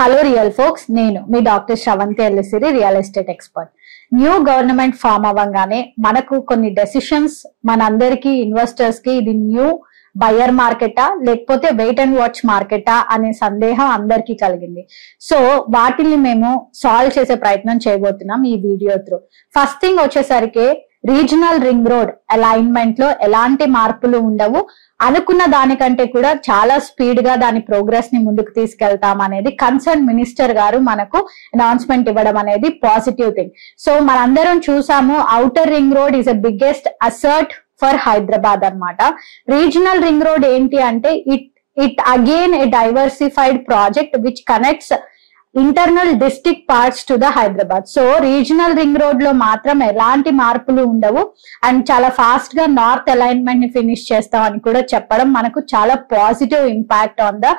Hello real folks, నేను మీ doctor Sravanthi Ellisiri, real estate expert. New government form అవ్వగానే మనకు కొన్ని డెసిషన్స్, మనందరికీ ఇన్వెస్టర్స్ కి ఇది న్యూ బయర్ మార్కెటా లేకపోతే వెయిట్ అండ్ వాచ్ మార్కెటా అనే సందేహం అందరికీ కలిగింది. సో వాటిని మేము సాల్వ్ చేసే ప్రయత్నం చేయబోతున్నాం ఈ వీడియో త్రూ. ఫస్ట్ థింగ్ వచ్చేసరికి రీజనల్ రింగ్ రోడ్ అలైన్మెంట్ లో ఎలాంటి మార్పులు ఉండవు, అనుకున్న దానికంటే కూడా చాలా స్పీడ్ గా దాని ప్రోగ్రెస్ ని ముందుకు తీసుకెళ్తాం అనేది కన్సర్న్ మినిస్టర్ గారు మనకు అనౌన్స్మెంట్ ఇవ్వడం అనేది పాజిటివ్ థింగ్. సో మనందరం చూసాము, outer ring road is the biggest asset for Hyderabad అన్నమాట. రీజనల్ రింగ్ రోడ్ ఏంటి అంటే it again A diversified project which connects internal district parts to the Hyderabad. So regional ring road లో మాత్రం ఎలాంటి మార్పులు ఉండవు అండ్ చాలా ఫాస్ట్ గా నార్త్ అలైన్మెంట్ ని ఫినిష్ చేస్తాం అని కూడా చెప్పడం మనకు చాలా positive impact on the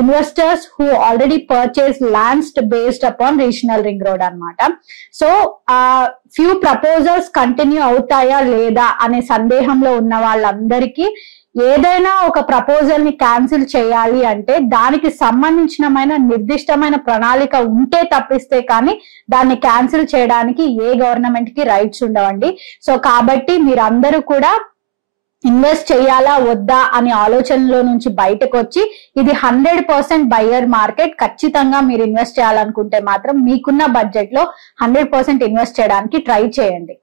investors who already purchase lands based upon regional ring road అన్నమాట. సో ఫ్యూ ప్రపోజల్స్ కంటిన్యూ అవుతాయా లేదా అనే సందేహంలో ఉన్న వాళ్ళందరికీ ఏదైనా ఒక ప్రపోజల్ ని క్యాన్సిల్ చేయాలి అంటే దానికి సంబంధించిన నిర్దిష్టమైన ప్రణాళిక ఉంటే తప్పిస్తే కానీ దాన్ని క్యాన్సిల్ చేయడానికి ఏ గవర్నమెంట్ కి రైట్స్ ఉండవండి. సో కాబట్టి మీరందరూ కూడా ఇన్వెస్ట్ చేయాలా వద్దా అనే ఆలోచనలో నుంచి బయటకు వచ్చి ఇది 100% బయ్యర్ మార్కెట్, ఖచ్చితంగా మీరు ఇన్వెస్ట్ చేయాలనుకుంటే మాత్రం మీకున్న బడ్జెట్ లో 100% ఇన్వెస్ట్ చేయడానికి ట్రై చేయండి.